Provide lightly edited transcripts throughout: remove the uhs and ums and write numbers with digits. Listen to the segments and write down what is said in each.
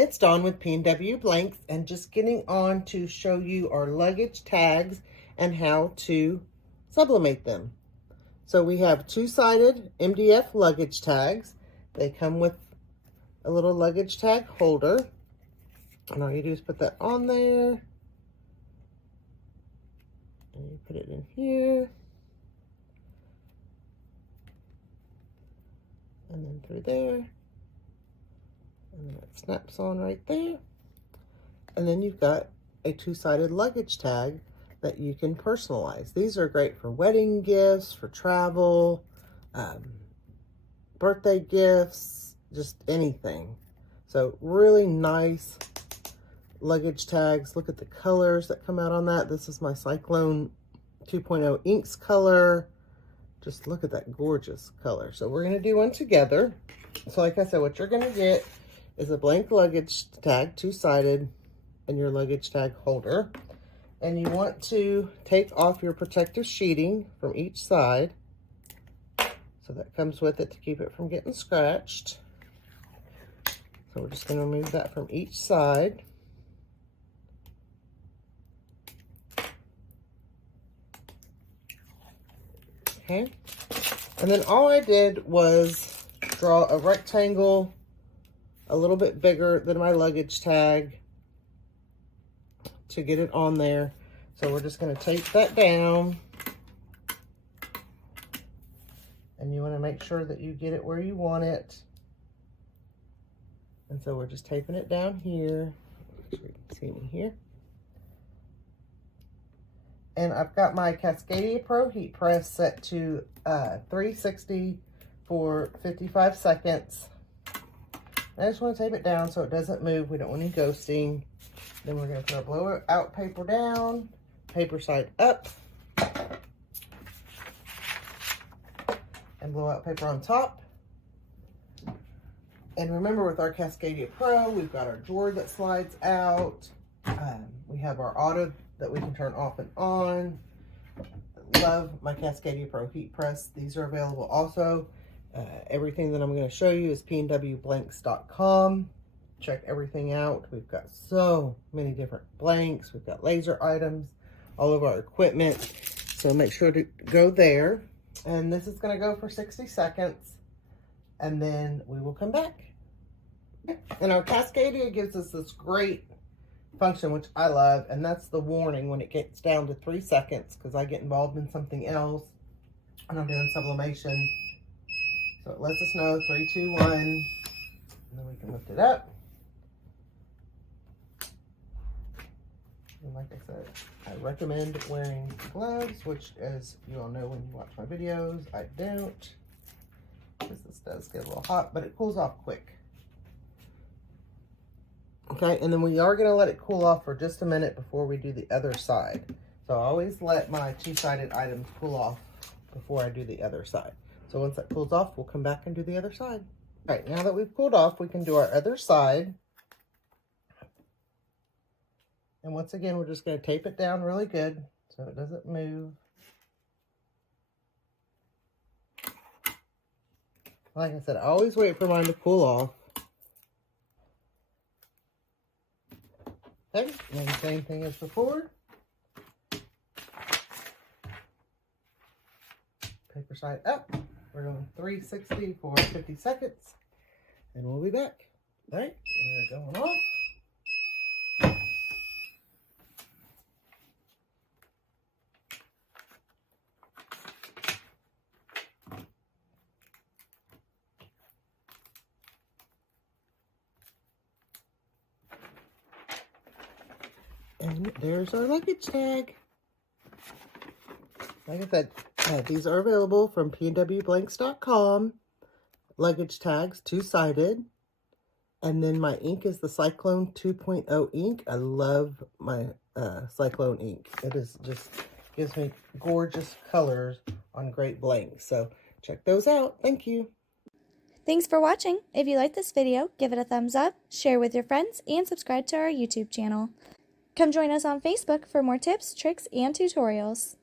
it's Dawn with PNW Blanks, and just getting on to show you our luggage tags and how to sublimate them. So we have two-sided MDF luggage tags. They come with a little luggage tag holder, and all you do is put that on there, and you put it in here, and then through there. And then it snaps on right there. And then you've got a two-sided luggage tag that you can personalize. These are great for wedding gifts, for travel, birthday gifts, just anything. So really nice luggage tags. Look at the colors that come out on that. This is my Cyclone 2.0 inks color. Just look at that gorgeous color. So we're going to do one together. So like I said, what you're going to get is a blank luggage tag, two-sided, and your luggage tag holder. And you want to take off your protective sheeting from each side. So that comes with it to keep it from getting scratched. So we're just going to remove that from each side. Okay. And then all I did was draw a rectangle a little bit bigger than my luggage tag to get it on there. So we're just going to tape that down. And you want to make sure that you get it where you want it. And so we're just taping it down here. Actually, you can see me here. And I've got my Cascadia Pro heat press set to 360 for 55 seconds. I just want to tape it down so it doesn't move. We don't want any ghosting. Then we're going to put our blowout paper down, paper side up, and blowout paper on top. And remember, with our Cascadia Pro, we've got our drawer that slides out. We have our auto that we can turn off and on. Love my Cascadia Pro heat press. These are available also. Everything that I'm going to show you is pnwblanks.com. Check everything out. We've got so many different blanks. We've got laser items, all of our equipment. So make sure to go there. And this is going to go for 60 seconds. And then we will come back. And our Cascadia gives us this great function, which I love. And that's the warning when it gets down to 3 seconds, because I get involved in something else and I'm doing sublimation. So it lets us know 3, 2, 1, and then we can lift it up. And like I said, I recommend wearing gloves, which, as you all know when you watch my videos, I don't, because this does get a little hot, but it cools off quick. Okay, and then we are going to let it cool off for just a minute before we do the other side. So I always let my two-sided items cool off before I do the other side. So once that cools off, we'll come back and do the other side. All right, now that we've cooled off, we can do our other side. And once again, we're just going to tape it down really good so it doesn't move. Like I said, I always wait for mine to cool off. Okay, and the same thing as before. Paper side up. We're going 360 for 50 seconds, and we'll be back. All right, we're going off. And there's our luggage tag. Like I said, these are available from pnwblanks.com. Luggage tags, two-sided. And then my ink is the Cyclone 2.0 ink. I love my Cyclone ink. It is just gives me gorgeous colors on great blanks. So check those out. Thank you. Thanks for watching. If you like this video, give it a thumbs up, share with your friends, and subscribe to our YouTube channel. Come join us on Facebook for more tips, tricks, and tutorials.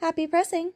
Happy pressing!